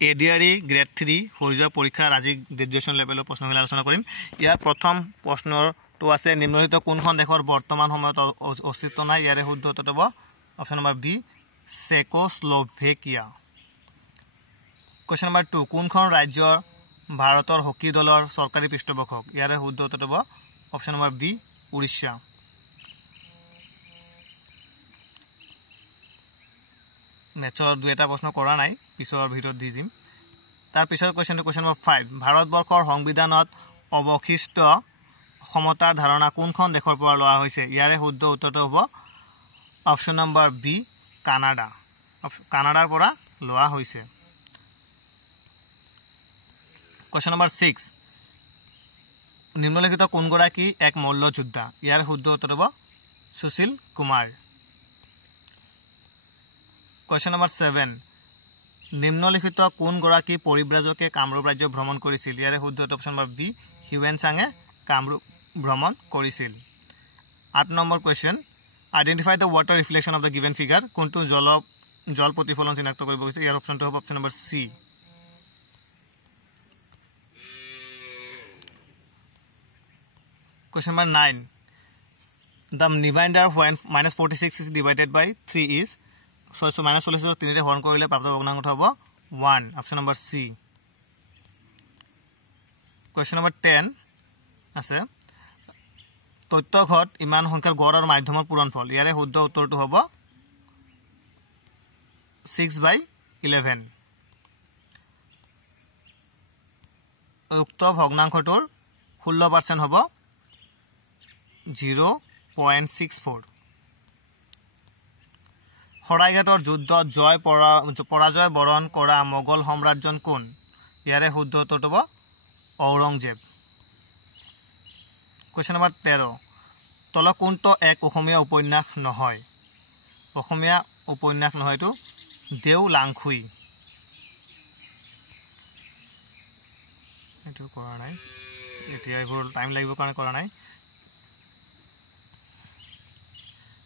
ADRE grade 3 হৈ যোৱা পৰীক্ষাৰ আজি গ্ৰেজুৱেশ্যন লেভেলৰ প্ৰশ্নবিলাক আলোচনা কৰিম। ইয়াৰ প্ৰথম প্ৰশ্নটো আছে নিম্নলিখিত কোনখন দেশৰ বৰ্তমান সময়ত অস্তিত্ব নাই? ইয়াৰে শুদ্ধ উত্তৰটো হ'ব option number B Czechoslovakia. Question number 2 কোনখন ৰাজ্যৰ ভাৰতৰ হকী দলৰ চৰকাৰী পৃষ্ঠপোষক? ইয়াৰে শুদ্ধ উত্তৰটো হ'ব অপশ্যন নম্বৰ বি উৰিষ্যা। মেথছৰ 2টা প্ৰশ্ন কৰা নাই, পিছৰ ভিডিঅ'ত দি দিম। তাৰ পিছৰ কুৱেশ্যনটো কুৱেশ্যন নম্বৰ 5 ভাৰতবৰ্ষৰ সংবিধানত অৱশিষ্ট সমতাৰ ধাৰণা কোনখন দেশৰ পৰা লোৱা হৈছে? ইয়াৰে শুদ্ধ উত্তৰটো হ'ব অপশ্যন নম্বৰ বি কানাডা। কানাডাৰ পৰা লোৱা হৈছে। কুৱেশ্যন নম্বৰ 6 নিম্নলিখিত কোনগৰাকী এক মল্লযোদ্ধা? ইয়াৰ শুদ্ধ উত্তৰ হ'ব সুশীল কুমাৰ। কুৱেশ্যন নম্বৰ 7 নিম্নলিখিত কোনগৰাকী পৰিব্ৰাজকে কামৰূপ ৰাজ্য ভ্ৰমণ কৰিছিল? ইয়াৰে শুদ্ধ অপশ্যন নম্বৰ বি হিউৱেন চাঙে কামৰূপ ভ্ৰমণ কৰিছিল। 8 number question identify the water reflection of the given figure. কোনটো জল প্ৰতিফলন চিনাক্ত কৰিব গৈছে? ইয়াৰ অপশ্যনটো হ'ব option number C. Question number 9. The remainder when minus 46 is divided by 3 is so minus 46 3 হৰণ কৰিলে প্ৰাপ্ত ভগ্নাংশ হ'ব 1. Option number C. Question number 10 আছে তথ্য ঘট ইমান সংখ্যাৰ গড় আৰু মাধ্যমৰ পূৰণফল। ইয়াৰে শুদ্ধ উত্তৰটো হ'ব 6/11। উক্ত ভগ্নাংশটোৰ 16% হ'ব 0.64। শৰাইঘাটৰ যুদ্ধত পৰাজয় বৰণ কৰা মোগল সম্ৰাটজন কোন? ইয়াৰে শুদ্ধ উত্তৰটো হ'ব ঔৰংজেব। কুৱেশ্যন নম্বৰ 13 তল কোনটো এক অসমীয়া উপন্যাস নহয়? অসমীয়া উপন্যাস নহয়টো দেও লাংখুই। এইটো কৰা নাই, এতিয়া এইবোৰ টাইম লাগিব কাৰণে কৰা নাই।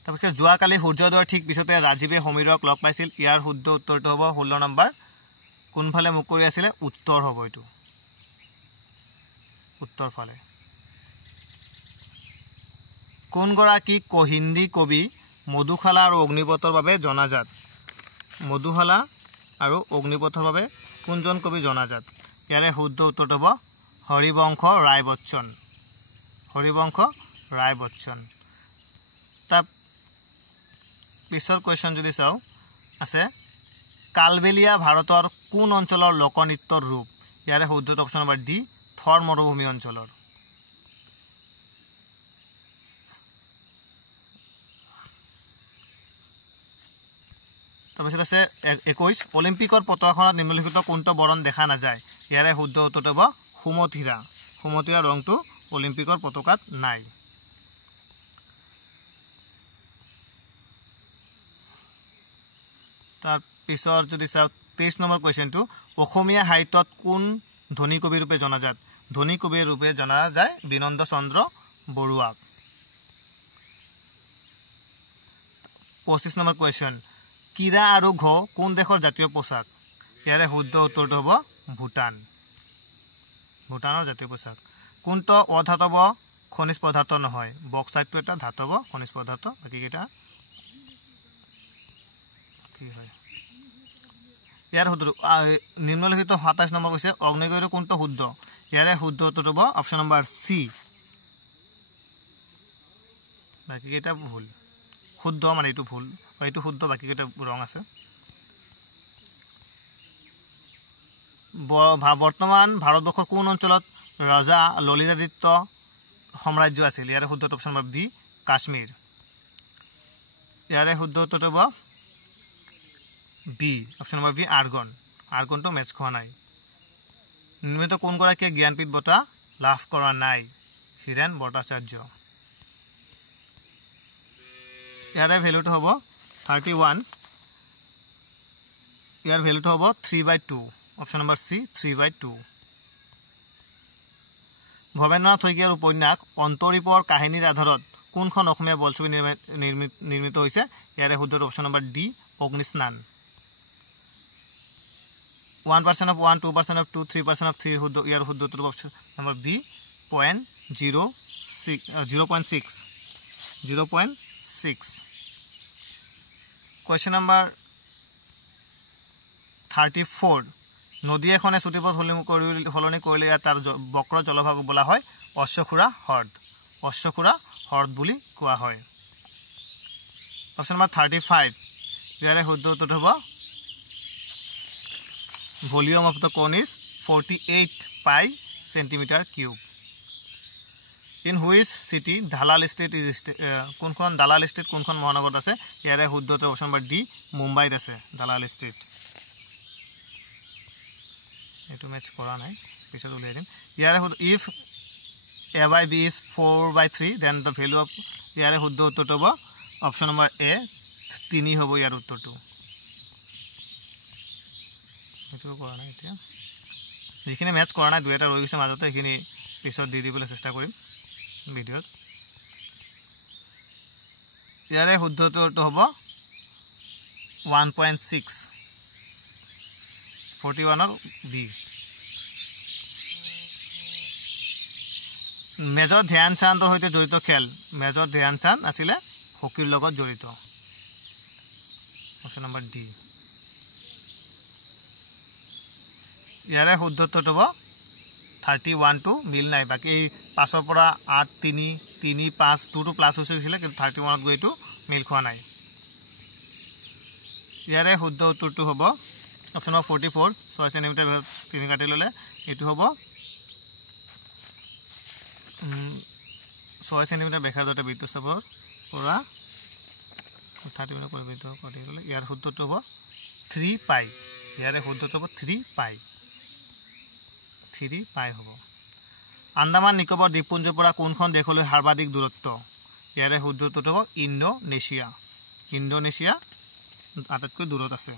তাৰপিছত যোৱাকালি সূৰ্যোদয়ৰ ঠিক পিছতে ৰাজীৱে সমীৰক লগ পাইছিল। ইয়াৰ শুদ্ধ উত্তৰটো হ'ব 16 নম্বৰ কোনফালে মুখ কৰি আছিলে? উত্তৰ হ'ব, এইটো উত্তৰ ফালে। কোনগৰাকী হিন্দী কবি মধুশালা আৰু অগ্নিপথৰ বাবে জনাজাত? মধুশালা আৰু অগ্নিপথৰ বাবে কোনজন কবি জনাজাত? ইয়াৰে শুদ্ধ উত্তৰটো হ'ব হৰিবংশ ৰায় বচ্চন। হৰিবংশ ৰায় বচ্চন। তাৰ পিছৰ কুৱেশ্যন যদি চাওঁ আছে কালবেলিয়া ভাৰতৰ কোন অঞ্চলৰ লোকনৃত্যৰ ৰূপ? ইয়াৰে শুদ্ধ অপশ্যন নম্বৰ ডি থৰ মৰুভূমি অঞ্চলৰ। তাৰপিছত আছে 21 অলিম্পিকৰ পতাকাখনত নিম্নলিখিত কোনটো বৰণ দেখা নাযায়? ইয়াৰে শুদ্ধ উত্তৰটো হ'ব সুমথিৰা। সুমথিৰা ৰংটো অলিম্পিকৰ পতাকাত নাই। তাৰ পিছৰ যদি চাওঁ 23 নম্বৰ কুৱেশ্যনটো অসমীয়া সাহিত্যত কোন ধনী কবি ৰূপে জনাজাত? ধনী কবি ৰূপে জনা যায় বিনন্দ চন্দ্ৰ বৰুৱাক। 25 নম্বৰ কুৱেশ্যন কিৰা আৰু ঘ কোন দেশৰ জাতীয় পোছাক? ইয়াৰে শুদ্ধ উত্তৰটো হ'ব ভূটান। ভূটানৰ জাতীয় পোছাক। কোনটো অধাতৱ খনিজ পদাৰ্থ নহয়? বক্সাইটটো এটা ধাতৱ খনিজ পদাৰ্থ, বাকীকেইটা কি হয়? ইয়াৰ শুদ্ধ নিম্নলিখিত 27 নম্বৰ কৈছে অগ্নিগড় কোনটো শুদ্ধ? ইয়াৰে শুদ্ধ উত্তৰটো হ'ব অপশ্যন নম্বৰ চি। বাকীকেইটা ভুল। শুদ্ধ মানে এইটো ভুল, এইটো শুদ্ধ, বাকীকেইটা ৰং আছে। বৰ্তমান ভাৰতবৰ্ষৰ কোন অঞ্চলত ৰজা ললিতাদিত্য সাম্ৰাজ্য আছিল? ইয়াৰে শুদ্ধ অপশ্যন নম্বৰ বি কাশ্মীৰ। ইয়াৰে শুদ্ধ উত্তৰটো হ'ব B option number B argon. আৰ্গনটো মেচ খোৱা নাই। নিম্নলিখিত কোনগৰাকীয়ে জ্ঞানপীঠ বঁটা লাভ কৰা নাই? হীৰেন ভট্টাচাৰ্য। ইয়াৰে ভেলুটো হ'ব 31। ইয়াৰ ভেলুটো হ'ব 3/2 অপশ্যন নম্বৰ চি 3/2। ভৱেন্দ্ৰনাথ শইকীয়াৰ উপন্যাস অন্তৰীপৰ কাহিনীৰ আধাৰত কোনখন অসমীয়া বোলছবি নিৰ্মিত হৈছে? ইয়াৰে শুদ্ধ option number D Agnisnan. 1% of 1, 2% of 2, 3% of 3 শুদ্ধ ইয়াৰ শুদ্ধ উত্তৰ option number B 0.6 question number 34 নদী এখনে চুটিপথ হলনি কৰিলে ইয়াত তাৰ বক্ৰ জলভাগ বলা হয় অশ্বখুৰা হ্ৰদ বুলি কোৱা হয় অপশ্যন নম্বৰ 35 ইয়াৰে শুদ্ধ উত্তৰ হ'ব volume of the cone is 48 pi centimeter cube in which city Dalal state is কোনখন দালাল স্টেট কোনখন মহানগৰত আছে ইয়াৰে শুদ্ধ উত্তৰ অপশ্যন নম্বৰ ডি মুম্বাইত আছে দালাল স্টেট এটো মেচ কৰা নাই পিছত উলিয়াই দিম ইয়াৰে if a by b is 4/3 then the value of ইয়াৰে শুদ্ধ উত্তৰটো হ'ব অপশ্যন নম্বৰ এ 3 হ'ব ইয়াৰ উত্তৰটো এটো কৰা নাই এতিয়া যিখিনি মেচ কৰা নাই দুইটা ৰৈ গৈছে মাজতে এইখিনি পিছত দি দিবলৈ চেষ্টা কৰিম ভিডিঅ'ত ইয়াৰে শুদ্ধ উত্তৰটো হ'ব 1.6 41 ৰ বি মেজৰ ধ্যান চান্দৰ সৈতে জড়িত খেল মেজৰ ধ্যান চান্দ আছিল হকিৰ লগত জড়িত অপশ্যন নম্বৰ ডি ইয়াৰে শুদ্ধ উত্তৰটো হ'ব 31 টো মিল নাই বাকি 5 ৰ পৰা 8 3 3 5 2 টো প্লাস হৈছিল কিন্তু 31 ত গৈটো মিল খোৱা নাই ইয়াৰে শুদ্ধ উত্তৰটো হ'ব অপশ্যন নম্বৰ 44 6 সেমি তিনি কাটি ললে এটো হ'ব 6 সেমি বেখাৰ দতে বিদ্যুৎ চাপৰ পৰা 30 মিটাৰ পৰা বিদ্যুৎ কাটি ললে ইয়াৰ শুদ্ধটো হ'ব 3 পাই ইয়াৰে শুদ্ধটো হ'ব 3 পাই হ'ব আন্দামান নিকোবৰ দ্বীপপুঞ্জৰ পৰা কোনখন দেশলৈ সৰ্বাধিক দূৰত্ব ইয়াৰে শুদ্ধটো হ'ব ইণ্ডোনেছিয়া আটাইতকৈ দূৰত আছে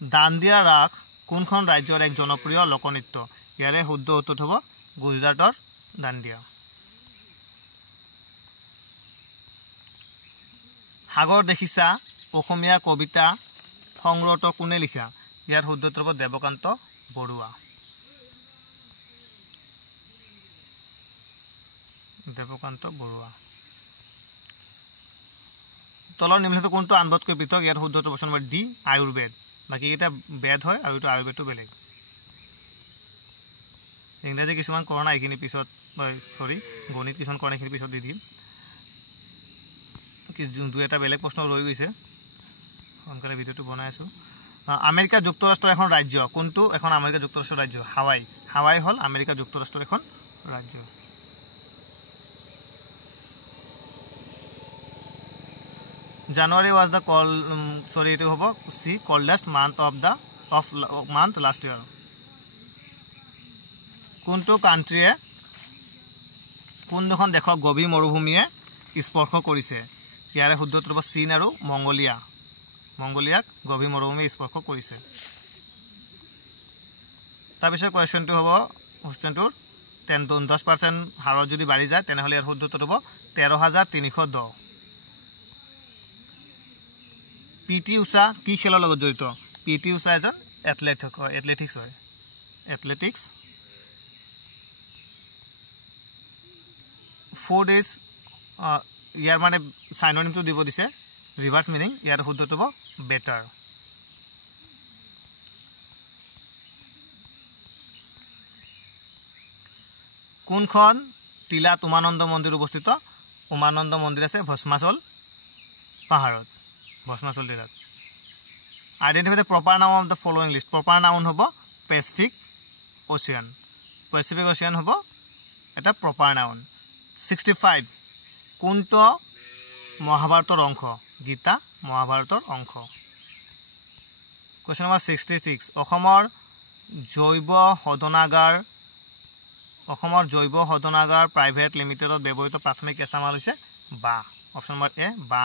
দাণ্ডিয়া ৰাস কোনখন ৰাজ্যৰ এক জনপ্ৰিয় লোকনৃত্য ইয়াৰে শুদ্ধ উত্তৰ হ'ব গুজৰাটৰ দাণ্ডিয়া সাগৰ দেখিছা অসমীয়া কবিতা সংগ্ৰহটো কোনে লিখা ইয়াৰ শুদ্ধ উত্তৰ হ'ব দেৱকান্ত বৰুৱা তলৰ নিম্নলিখিত কোনটো আনবতকৈ পৃথক ইয়াৰ শুদ্ধ উত্তৰ অপশ্যন নম্বৰ ডি আয়ুৰ্বেদ বাকি এটা বেদ হয় আৰু এটা আয়ুৰ্বেদটো বেলেগ ইংৰাজী কিছুমান কৰা নাই এইখিনি পিছত গণিত কিছুমান কৰা নাই এইখিনি পিছত দি দিম কি দুই এটা বেলেগ প্ৰশ্ন ৰৈ গৈছে সোনকালে ভিডিঅ'টো বনাই আছো আমেৰিকা যুক্তৰাষ্ট্ৰৰ এখন ৰাজ্য কোনটো এখন আমেৰিকা যুক্তৰাষ্ট্ৰৰ ৰাজ্য হাৱাই হল আমেৰিকা যুক্তৰাষ্ট্ৰৰ এখন ৰাজ্য January was the it hobo see coldest month of last year. কোনটো কান্ট্ৰিয়ে কোন দুখন দেশৰ গভীৰ মৰুভূমিয়ে স্পৰ্শ কৰিছে ইয়াৰে শুদ্ধ উত্তৰ হ'ব চীন আৰু মংগোলিয়াক গভীৰ মৰুভূমি স্পৰ্শ কৰিছে তাৰপিছত কোৱেশ্চনটো হ'ব কোৱেশ্চনটোৰ 10% হাৰত যদি বাঢ়ি যায় তেনেহলে ইয়াৰ শুদ্ধ উত্তৰ হ'ব 13310 পিটি উষা কি খেলৰ লগত জড়িত পিটি উষা এজন এথলেটিক্স 4 days ইয়াৰ মানে সাইনোনিমটো দিব দিছে ৰিভাৰ্স মিনিং ইয়াৰ শুদ্ধটো হ'ব বেটাৰ কোনখন টিলাত উমানন্দ মন্দিৰ অৱস্থিত উমানন্দ মন্দিৰ আছে ভস্মাচল পাহাৰত ভস্মাচল টিলাত identify the proper noun of the following list proper noun হ'ব পেচিফিক ওচিয়ান হ'ব এটা প্ৰপাৰ নাউন 65 কোনটো মহাভাৰতৰ অংশ গীতা মহাভাৰতৰ অংশ কোৱেশ্চন নম্বৰ 66 অসমৰ জৈৱ সদনাগাৰ প্ৰাইভেট লিমিটেডত ব্যৱহৃত প্ৰাথমিক কেঁচা মাল হৈছে বা অপশ্যন নম্বৰ এ বা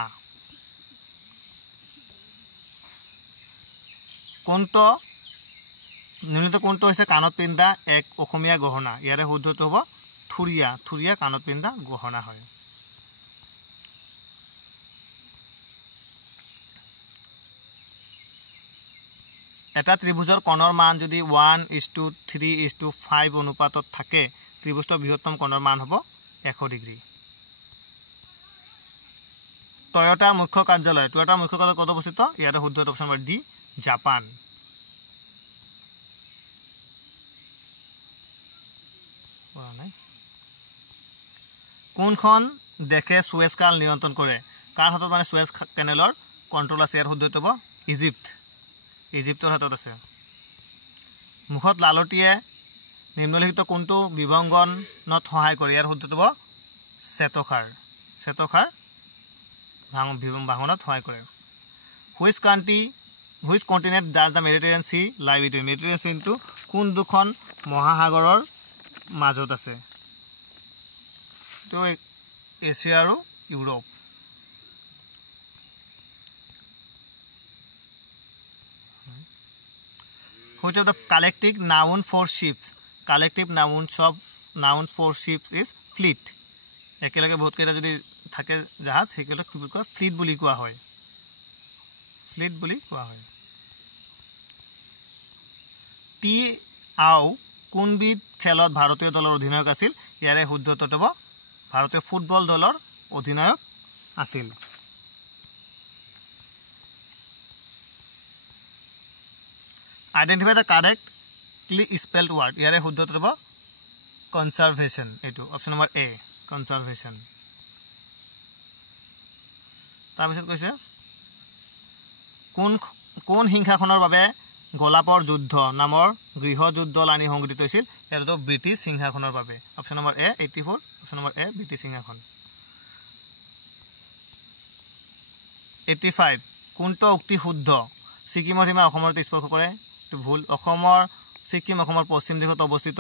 কোনটো হৈছে কাণত পিন্ধা এক অসমীয়া গহনা ইয়াৰে শুদ্ধটো হ'ব থুৰিয়া কাণত পিন্ধা গহনা হয় এটা ত্ৰিভুজৰ কোণৰ মান যদি 1:3:5 অনুপাতত থাকে ত্ৰিভুজৰ বৃহত্তম কোণৰ মান হ'ব 100 ডিগ্ৰী টয়োটাৰ মুখ্য কাৰ্যালয় ক'ত অৱস্থিত ইয়াৰ শুদ্ধ অপচন নম্বৰ ডি জাপান কোনখন দেশে সুয়েজ কাল নিয়ন্ত্ৰণ কৰে কাৰ হাতত মানে সুয়েজ কেনেলৰ কন্ট্ৰোল আছে ইয়াৰ শুদ্ধ হ'ব ইজিপ্তৰ হাতত আছে মুখত লালটিয়ে নিম্নলিখিত কোনটো বিভংগনত সহায় কৰে ইয়াৰ শুদ্ধ হ'ব শ্বেতসাৰ ভাঙনত সহায় কৰে which continent does the Mediterranean সি লাই বিটুইন মেডিটেৰিয়ান সিটো কোন দুখন মহাসাগৰৰ মাজত আছে তো এছিয়া আৰু Europe Which of the collective noun for ships? Collective noun for ships is fleet. একেলগে বহুত কেইটা যদি থাকে জাহাজ সেইকেইটা কি কয় ফ্লিট বুলি কোৱা হয় টি আও কোনবিধ খেলত ভাৰতীয় দলৰ অধিনায়ক আছিল ইয়াৰে শুদ্ধ উত্তৰ হ'ব ভাৰতীয় ফুটবল দলৰ অধিনায়ক আছিল Identify the correctly spelled word. Here শুদ্ধ উত্তৰ হ'ব conservation. এইটো অপচন নম্বৰ এ conservation. তাৰপিছত কৈছে কোন হিংসাখনৰ বাবে গোলাপৰ যুদ্ধ নামৰ গৃহযুদ্ধ লানি সংগঠিত হৈছিল ইয়াৰটো ব্ৰিটিছ সিংহাসনৰ বাবে অপচন নম্বৰ এ 84 অপচন নম্বৰ এ ব্ৰিটিছ সিংহাসন 85 কোনটো উক্তি শুদ্ধ সিকিমৰ সীমা অসমৰ স্পৰ্শ কৰে ভুল সিকিম অসমৰ পশ্চিম দিশত অৱস্থিত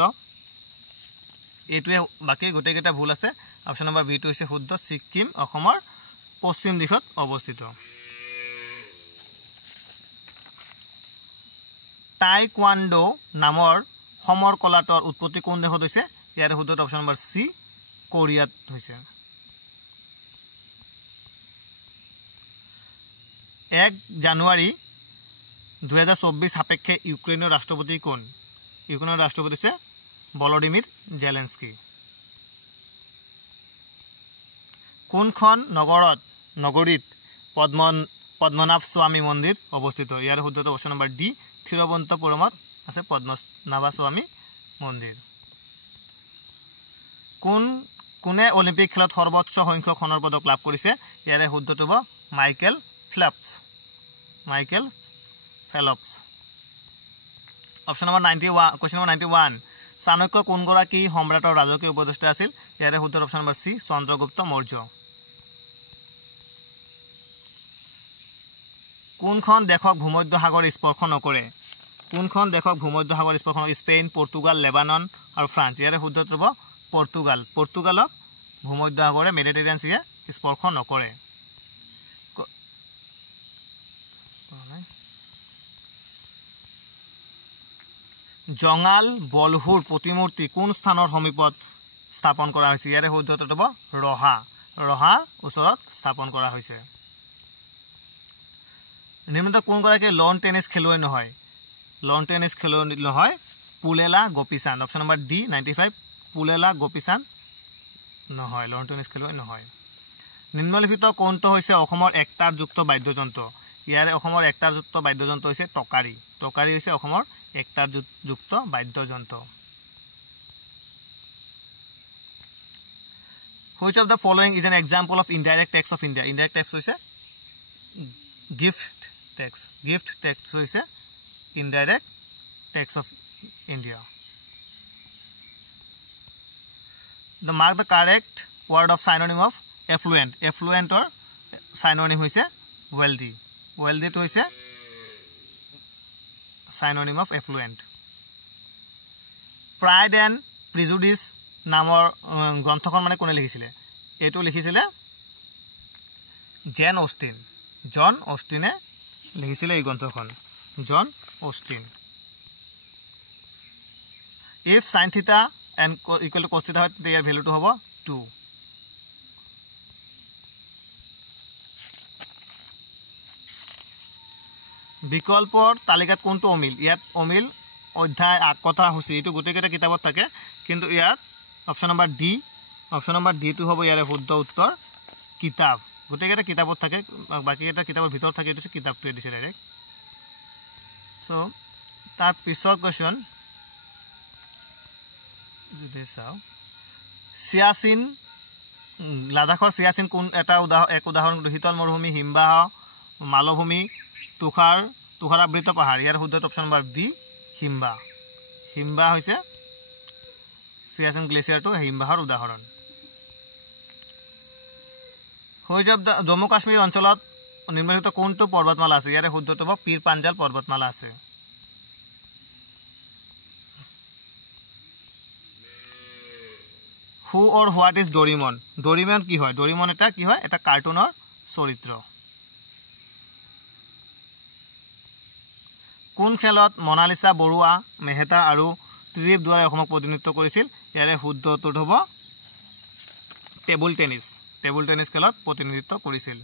এটোৱে বাকি গোটেইকেইটা ভুল আছে অপচন নম্বৰ বি টো হৈছে শুদ্ধ সিকিম অসমৰ পশ্চিম দিশত অৱস্থিত টাইকোৱাণ্ডো নামৰ সমৰ কলাটোৰ উৎপত্তি কোন দেশত হৈছে ইয়াৰ শুদ্ধ অপচন নম্বৰ সি কোৰিয়াত হৈছে 1 জানুৱাৰী 2024 সাপেক্ষে ইউক্ৰেইনৰ ৰাষ্ট্ৰপতি কোন ইউক্ৰেইনৰ ৰাষ্ট্ৰপতি আছে ভলোদিমিৰ জেলেনস্কি কোনখন নগৰীত পদ্মনাভ স্বামী মন্দিৰ অৱস্থিত ইয়াৰ শুদ্ধ অপচন নম্বৰ ডি থিৰুৱন্তপুৰমত আছে পদ্মনাভ স্বামী মন্দিৰ কোনে অলিম্পিক খেলত সৰ্বোচ্চ সংখ্যক সোণৰ পদক লাভ কৰিছে ইয়াৰে শুদ্ধ হ'ব Michael Phelps option number 91 question number 91 Chanakya কোন গৰাকী সম্ৰাটৰ ৰাজকীয় উপদেষ্টা আছিল ইয়াৰে শুদ্ধ অপচন নম্বৰ সি চন্দ্ৰগুপ্ত মৌৰ্য কোনখন দেশক ভূমধ্য সাগৰ স্পৰ্শ নকৰে স্পেইন পৰ্তুগাল লেবানন আৰু ফ্ৰান্স ইয়াৰে শুদ্ধ হ'ব পৰ্তুগালক ভূমধ্য সাগৰে মেডিটেৰিয়ান সিয়ে স্পৰ্শ নকৰে জঙাল বলহুৰ প্ৰতিমূৰ্তি কোন স্থানৰ সমীপত স্থাপন কৰা হৈছে ইয়াৰে শুদ্ধ উত্তৰ হ'ব ৰহা ওচৰত স্থাপন কৰা হৈছে নিম্নত কোন গৰাকী লন টেনিছ খেলুৱৈ নহয় Pullela Gopichand option number D 95 Pullela Gopichand নহয় লন টেনিছ খেলুৱৈ নহয় নিম্নলিখিত কোনটো হৈছে অসমৰ একতাৰ যুক্ত বাদ্যযন্ত্ৰ ইয়াৰে অসমৰ একতাৰ যুক্ত বাদ্যযন্ত্ৰ হৈছে টকাৰী হৈছে অসমৰ একতাৰ যুক্ত বাদ্যযন্ত্ৰ Which of the following is an example of indirect tax of India indirect tax হৈছে gift tax হৈছে indirect tax of India mark the correct word of synonym of affluent or synonym হৈছে wealthy to হৈছে synonym of affluent pride and prejudice নামৰ গ্ৰন্থখন মানে কোনে লিখিছিলে এটো লিখিছিলে জন অষ্টিনে লিখিছিলে এই গ্ৰন্থখন জন Austen if sin theta and equal to cos theta হয় তেতিয়া ভ্যালুটো হ'ব 2 বিকল্পৰ তালিকাত কোনটো অমিল ইয়াত অমিল অধ্যায় কথা সূচী এইটো গোটেইকেইটা কিতাপত থাকে কিন্তু ইয়াত অপশ্যন নম্বৰ ডি টো হ'ব ইয়াৰে শুদ্ধ উত্তৰ কিতাপ গোটেইকেইটা কিতাপত থাকে বাকীকেইটা কিতাপৰ ভিতৰত থাকে এইটো কিতাপটোৱে দিছে ডাইৰেক্ট সো তাৰ পিছৰ কোৱেশ্চন যদি চাওঁ সিয়াচিন লাডাখৰ সিয়াচিন কোন এটা উদাহৰণ শীতল মৰুভূমি হিমবাহ মালভূমি তুষাৰাবৃত পাহাৰ ইয়াৰ শুদ্ধ অপশ্যন নম্বৰ বি হিমবাহ হৈছে সিয়াচিন গ্লেচিয়াৰটো হিমবাহৰ উদাহৰণ জম্মু কাশ্মীৰ অঞ্চলত নিম্নলিখিত কোনটো পৰ্বতমালা আছে ইয়াৰে শুদ্ধটো হ'ব পীৰ পাঞ্জাল পৰ্বতমালা আছে হু অৰ হোৱাট ইজ ডৰিমন কি হয় ডৰিমন এটা কি হয় এটা কাৰ্টুনৰ চৰিত্ৰ কোন খেলত মনালিসা বৰুৱা মেহতা আৰু ত্ৰিদীপ দুৱাৰে অসমক প্ৰতিনিধিত্ব কৰিছিল ইয়াৰে শুদ্ধ উত্তৰ হ'ব টেবুল টেনিছ খেলত প্ৰতিনিধিত্ব কৰিছিল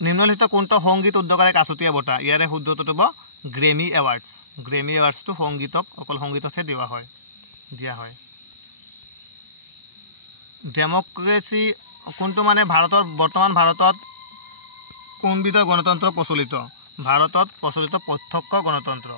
নিম্নলিখিত কোনটো সংগীত উদ্যোগৰে কাছতীয়া বঁটা ইয়াৰে শুদ্ধ উত্তৰ হ'ব গ্ৰেমি এৱাৰ্ডছটো সংগীতক অকল সংগীতকহে দিয়া হয় ডেমক্ৰেসি কোনটো মানে বৰ্তমান ভাৰতত কোনবিধৰ গণতন্ত্ৰ প্ৰচলিত ভাৰতত প্ৰচলিত প্ৰত্যক্ষ গণতন্ত্ৰ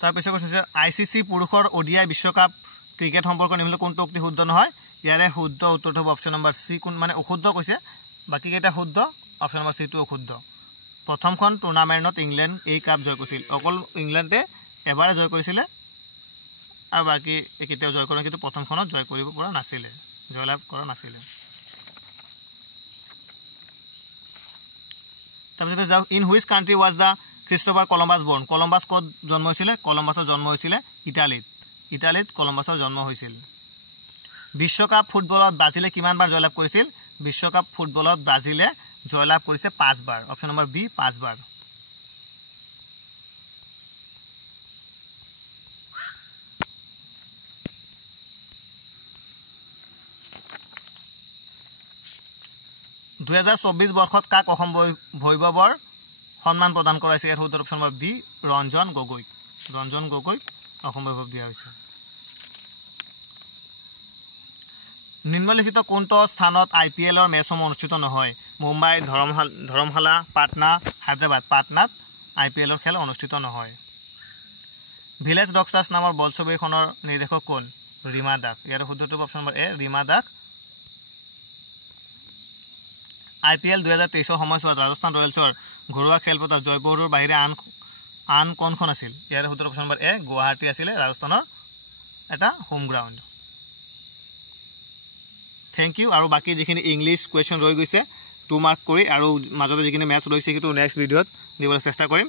তাৰপিছত কৈছে আইচিসি পুৰুষৰ ওডিআই বিশ্বকাপ ক্ৰিকেট সম্পৰ্ক নিম্নলিখিত কোনটো উক্তি শুদ্ধ নহয় ইয়াৰে শুদ্ধ উত্তৰটো হ'ব অপশ্যন নম্বৰ সি কোন মানে অশুদ্ধ কৈছে বাকীকেইটা শুদ্ধ অপশ্যন নম্বৰ সি টো অশুদ্ধ প্ৰথমখন টুৰ্ণামেণ্টত ইংলেণ্ড এই কাপ জয় কৰিছিল অকল ইংলেণ্ডে এবাৰে জয় কৰিছিলে আৰু বাকী কেতিয়াও জয় কৰা কিন্তু প্ৰথমখনত জয় কৰিব পৰা নাছিলে জয়লাভ কৰা নাছিলে তাৰপিছত যাও in which country was the Christopher Columbus born Columbus ক'ত জন্ম হৈছিলে কলম্বাছৰ জন্ম হৈছিলে ইটালীত কলম্বাছৰ জন্ম হৈছিল বিশ্বকাপ ফুটবলত ব্ৰাজিলে কিমানবাৰ জয়লাভ কৰিছিল বিশ্বকাপ ফুটবলত ব্ৰাজিলে জয়লাভ কৰিছে 5 বাৰ অপশ্যন নম্বৰ বি 5 বাৰ বৰ্ষত কাক অসম ভৈৰৱৰ সন্মান প্ৰদান কৰাইছে ইয়াৰ শুদ্ধ option number B Ranjan Gogoi Assam Baibhav দিয়া হৈছে নিম্নলিখিত কোনটো স্থানত আইপিএলৰ মেচসমূহ অনুষ্ঠিত নহয় মুম্বাই ধৰমশালা পাটনা হায়দৰাবাদ পাটনাত আইপিএলৰ খেল অনুষ্ঠিত নহয় ভিলেজ ডক্টাৰ্ছ নামৰ বলছবিখনৰ নিৰ্দেশক কোন ৰীমা দাস ইয়াৰ শুদ্ধটো অপশ্যন নম্বৰ এ ৰীমা দাস আইপিএল 2023 সময়ছোৱাত ৰাজস্থান ৰয়েলছৰ ঘৰুৱা খেলপথাৰ জয়পুৰৰ বাহিৰে আন কোনখন আছিল ইয়াৰ শুদ্ধ অপশ্যন নম্বৰ এ গুৱাহাটী আছিল ৰাজস্থানৰ এটা হোম গ্ৰাউণ্ড থ্যাংক ইউ আৰু বাকি যিখিনি ইংলিশ কোৱেশ্চন ৰৈ গৈছে 2 মাৰ্ক কৰি আৰু মাজতে যিখিনি ম্যাথছ ৰৈছে সেইটো নেক্সট ভিডিঅ'ত দিবলৈ চেষ্টা কৰিম